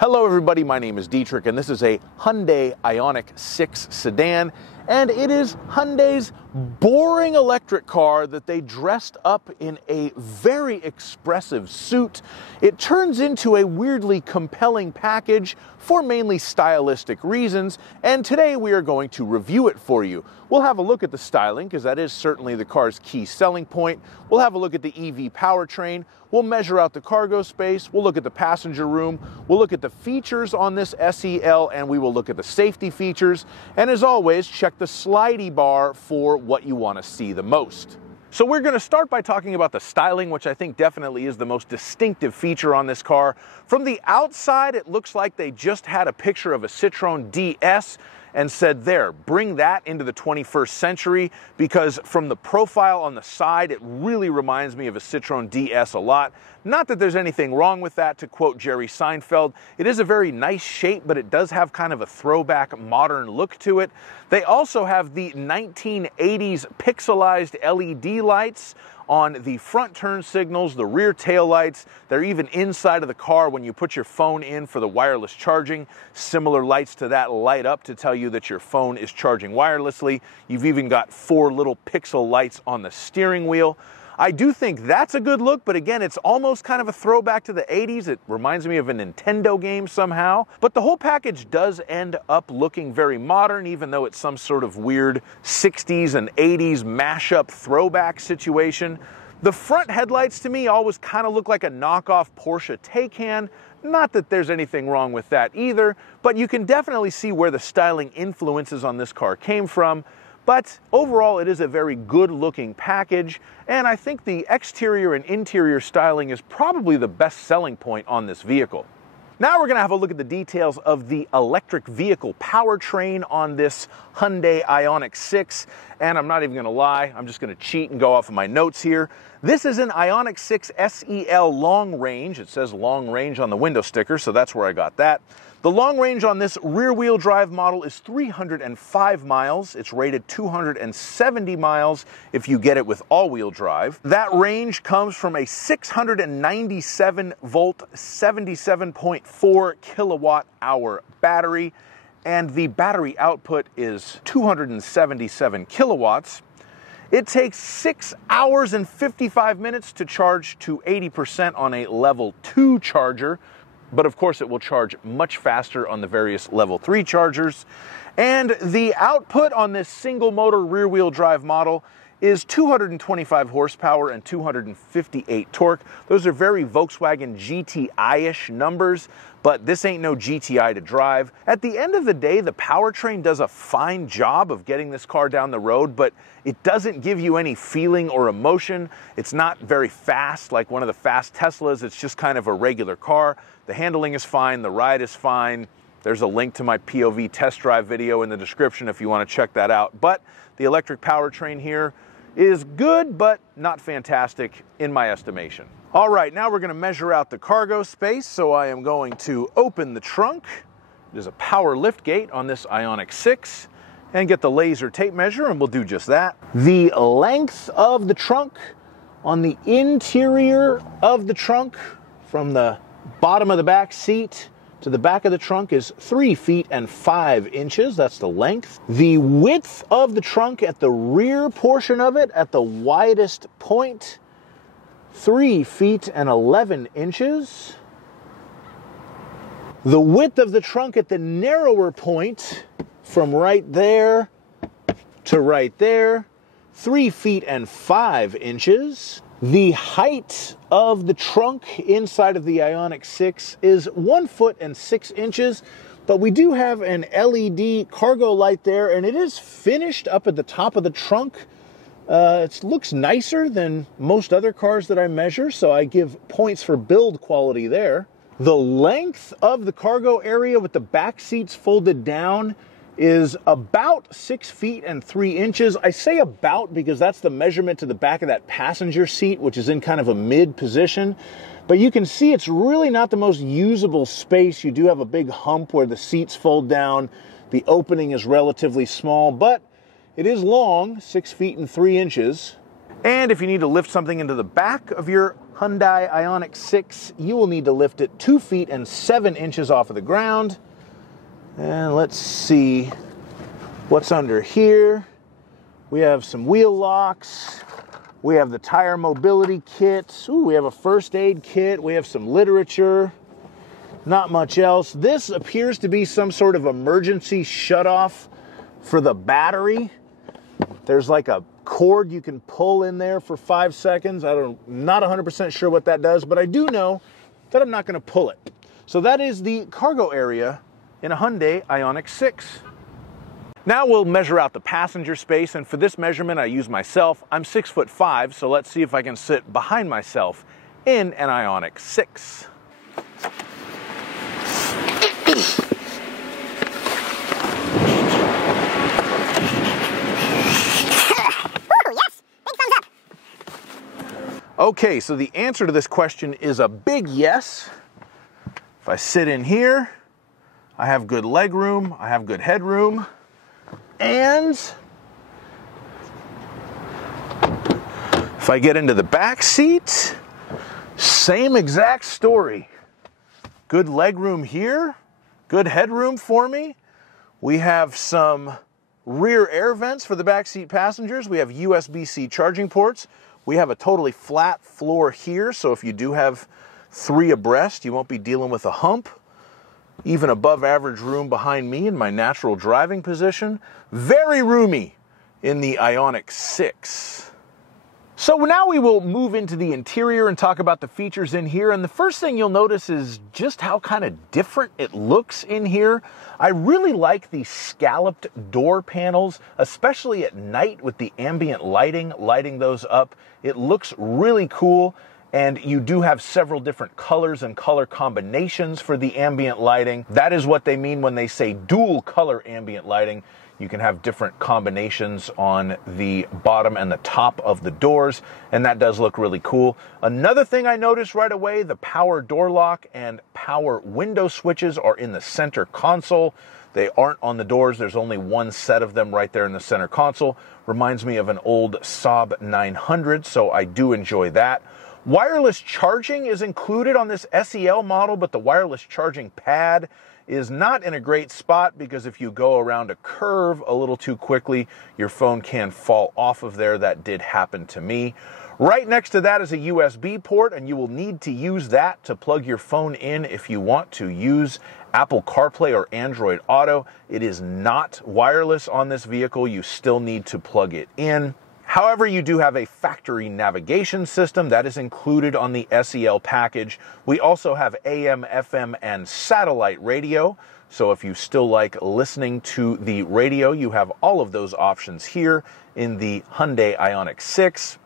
Hello everybody, my name is Dietrich and this is a Hyundai Ioniq 6 sedan, and it is Hyundai's boring electric car that they dressed up in a very expressive suit. It turns into a weirdly compelling package for mainly stylistic reasons, and today we are going to review it for you. We'll have a look at the styling, because that is certainly the car's key selling point. We'll have a look at the EV powertrain. We'll measure out the cargo space. We'll look at the passenger room. We'll look at the features on this SEL, and we will look at the safety features. And as always, check the slidey bar for what you want to see the most. So we're going to start by talking about the styling, which I think definitely is the most distinctive feature on this car. From the outside, it looks like they just had a picture of a Citroen DS and said, there, bring that into the 21st century, because from the profile on the side, it really reminds me of a Citroen DS a lot. Not that there's anything wrong with that, to quote Jerry Seinfeld. It is a very nice shape, but it does have kind of a throwback modern look to it. They also have the 1980s pixelized LED lights on the front turn signals, the rear tail lights. They're even inside of the car when you put your phone in for the wireless charging. Similar lights to that light up to tell you that your phone is charging wirelessly. You've even got 4 little pixel lights on the steering wheel. I do think that's a good look, but again, it's almost kind of a throwback to the 80s. It reminds me of a Nintendo game somehow. But the whole package does end up looking very modern, even though it's some sort of weird 60s and 80s mashup throwback situation. The front headlights to me always kind of look like a knockoff Porsche Taycan. Not that there's anything wrong with that either, but you can definitely see where the styling influences on this car came from. But overall, it is a very good-looking package, and I think the exterior and interior styling is probably the best selling point on this vehicle. Now we're going to have a look at the details of the electric vehicle powertrain on this Hyundai Ioniq 6, and I'm not even going to lie, I'm just going to cheat and go off of my notes here. This is an Ioniq 6 SEL Long Range. It says Long Range on the window sticker, so that's where I got that. The long range on this rear-wheel drive model is 305 miles. It's rated 270 miles if you get it with all-wheel drive. That range comes from a 697-volt, 77.4 kilowatt-hour battery, and the battery output is 277 kilowatts. It takes 6 hours and 55 minutes to charge to 80% on a level 2 charger, but of course it will charge much faster on the various level 3 chargers. And the output on this single motor rear wheel drive model is 225 horsepower and 258 torque. Those are very Volkswagen GTI-ish numbers, but this ain't no GTI to drive. At the end of the day, the powertrain does a fine job of getting this car down the road, but it doesn't give you any feeling or emotion. It's not very fast like one of the fast Teslas. It's just kind of a regular car. The handling is fine, the ride is fine. There's a link to my POV test drive video in the description if you want to check that out. But the electric powertrain here is good, but not fantastic in my estimation. All right, now we're going to measure out the cargo space. So I am going to open the trunk. There's a power lift gate on this Ioniq 6, and get the laser tape measure, and we'll do just that. The length of the trunk on the interior of the trunk from the bottom of the back seat to the back of the trunk is 3 feet and 5 inches. That's the length. The width of the trunk at the rear portion of it, at the widest point, 3 feet and 11 inches. The width of the trunk at the narrower point, from right there to right there, 3 feet and 5 inches. The height of the trunk inside of the Ioniq 6 is 1 foot and 6 inches, but we do have an LED cargo light there, and it is finished up at the top of the trunk. It looks nicer than most other cars that I measure, so I give points for build quality there. The length of the cargo area with the back seats folded down is about 6 feet and 3 inches. I say about because that's the measurement to the back of that passenger seat, which is in kind of a mid position. But you can see it's really not the most usable space. You do have a big hump where the seats fold down. The opening is relatively small, but it is long, 6 feet and 3 inches. And if you need to lift something into the back of your Hyundai Ioniq 6, you will need to lift it 2 feet and 7 inches off of the ground. And let's see what's under here. We have some wheel locks. We have the tire mobility kit. Ooh, we have a first aid kit. We have some literature. Not much else. This appears to be some sort of emergency shutoff for the battery. There's like a cord you can pull in there for 5 seconds. Not 100% sure what that does, but I do know that I'm not going to pull it. So that is the cargo area in a Hyundai Ioniq 6. Now we'll measure out the passenger space, and for this measurement I use myself. I'm 6'5", so let's see if I can sit behind myself in an Ioniq 6. Okay, so the answer to this question is a big yes. If I sit in here, I have good leg room, I have good headroom, and if I get into the back seat, same exact story. Good leg room here, good headroom for me. We have some rear air vents for the back seat passengers. We have USB-C charging ports. We have a totally flat floor here, so if you do have 3 abreast, you won't be dealing with a hump. Even above average room behind me in my natural driving position. Very roomy in the Ioniq 6. So now we will move into the interior and talk about the features in here. And the first thing you'll notice is just how kind of different it looks in here. I really like the scalloped door panels, especially at night with the ambient lighting those up. It looks really cool. And you do have several different colors and color combinations for the ambient lighting. That is what they mean when they say dual color ambient lighting. You can have different combinations on the bottom and the top of the doors, and that does look really cool. Another thing I noticed right away, the power door lock and power window switches are in the center console. They aren't on the doors. There's only one set of them right there in the center console. Reminds me of an old Saab 900, so I do enjoy that. Wireless charging is included on this SEL model, but the wireless charging pad is not in a great spot because if you go around a curve a little too quickly, your phone can fall off of there. That did happen to me. Right next to that is a USB port, and you will need to use that to plug your phone in if you want to use Apple CarPlay or Android Auto. It is not wireless on this vehicle. You still need to plug it in. However, you do have a factory navigation system that is included on the SEL package. We also have AM, FM, and satellite radio. So if you still like listening to the radio, you have all of those options here in the Hyundai Ioniq 6.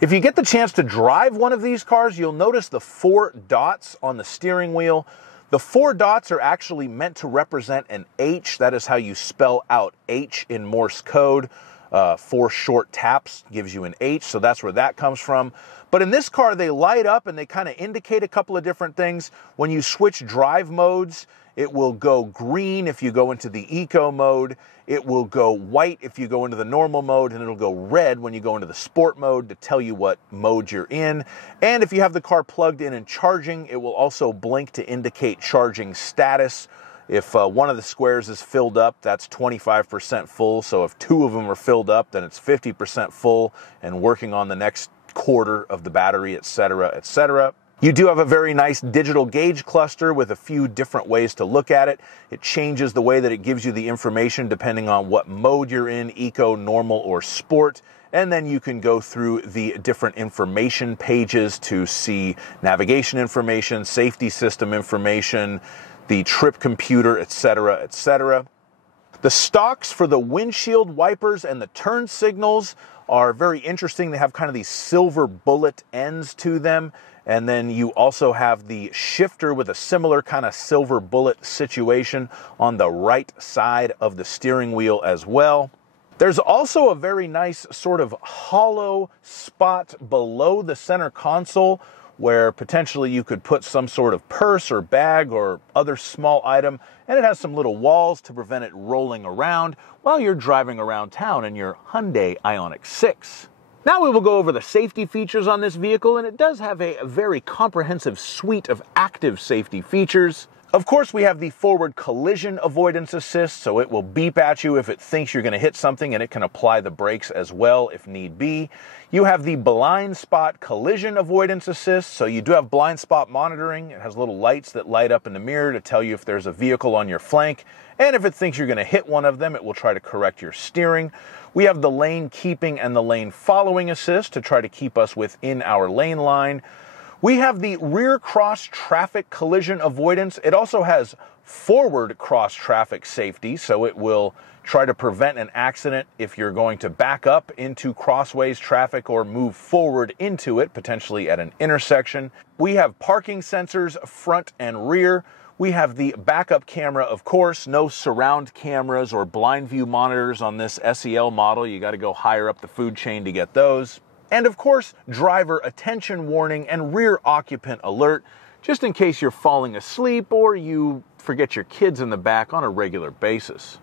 If you get the chance to drive one of these cars, you'll notice the 4 dots on the steering wheel. The 4 dots are actually meant to represent an H. That is how you spell out H in Morse code. 4 short taps gives you an H, so that's where that comes from. But in this car, they light up and they kind of indicate a couple of different things. When you switch drive modes, it will go green if you go into the eco mode. It will go white if you go into the normal mode, and it'll go red when you go into the sport mode to tell you what mode you're in. And if you have the car plugged in and charging, it will also blink to indicate charging status. If one of the squares is filled up, that's 25% full. So if 2 of them are filled up, then it's 50% full and working on the next quarter of the battery, etc., etc. You do have a very nice digital gauge cluster with a few different ways to look at it. It changes the way that it gives you the information depending on what mode you're in, eco, normal, or sport. And then you can go through the different information pages to see navigation information, safety system information, the trip computer, etc., etc. The stalks for the windshield wipers and the turn signals are very interesting. They have kind of these silver bullet ends to them. And then you also have the shifter with a similar kind of silver bullet situation on the right side of the steering wheel as well. There's also a very nice sort of hollow spot below the center console where potentially you could put some sort of purse or bag or other small item, and it has some little walls to prevent it rolling around while you're driving around town in your Hyundai Ioniq 6. Now we will go over the safety features on this vehicle, and it does have a very comprehensive suite of active safety features. Of course, we have the forward collision avoidance assist, so it will beep at you if it thinks you're going to hit something, and it can apply the brakes as well if need be. You have the blind spot collision avoidance assist, so you do have blind spot monitoring. It has little lights that light up in the mirror to tell you if there's a vehicle on your flank, and if it thinks you're going to hit one of them, it will try to correct your steering. We have the lane keeping and the lane following assist to try to keep us within our lane line. We have the rear cross traffic collision avoidance. It also has forward cross traffic safety, so it will try to prevent an accident if you're going to back up into crossways traffic or move forward into it, potentially at an intersection. We have parking sensors front and rear. We have the backup camera, of course, no surround cameras or blind view monitors on this SEL model. You got to go higher up the food chain to get those. And of course, driver attention warning and rear occupant alert, just in case you're falling asleep or you forget your kids in the back on a regular basis.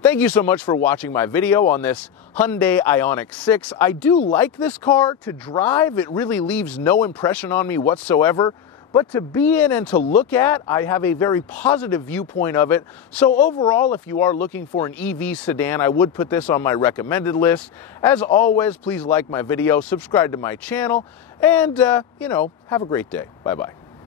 Thank you so much for watching my video on this Hyundai Ioniq 6. I do like this car to drive. It really leaves no impression on me whatsoever. But to be in and to look at, I have a very positive viewpoint of it. So overall, if you are looking for an EV sedan, I would put this on my recommended list. As always, please like my video, subscribe to my channel, and, have a great day. Bye-bye.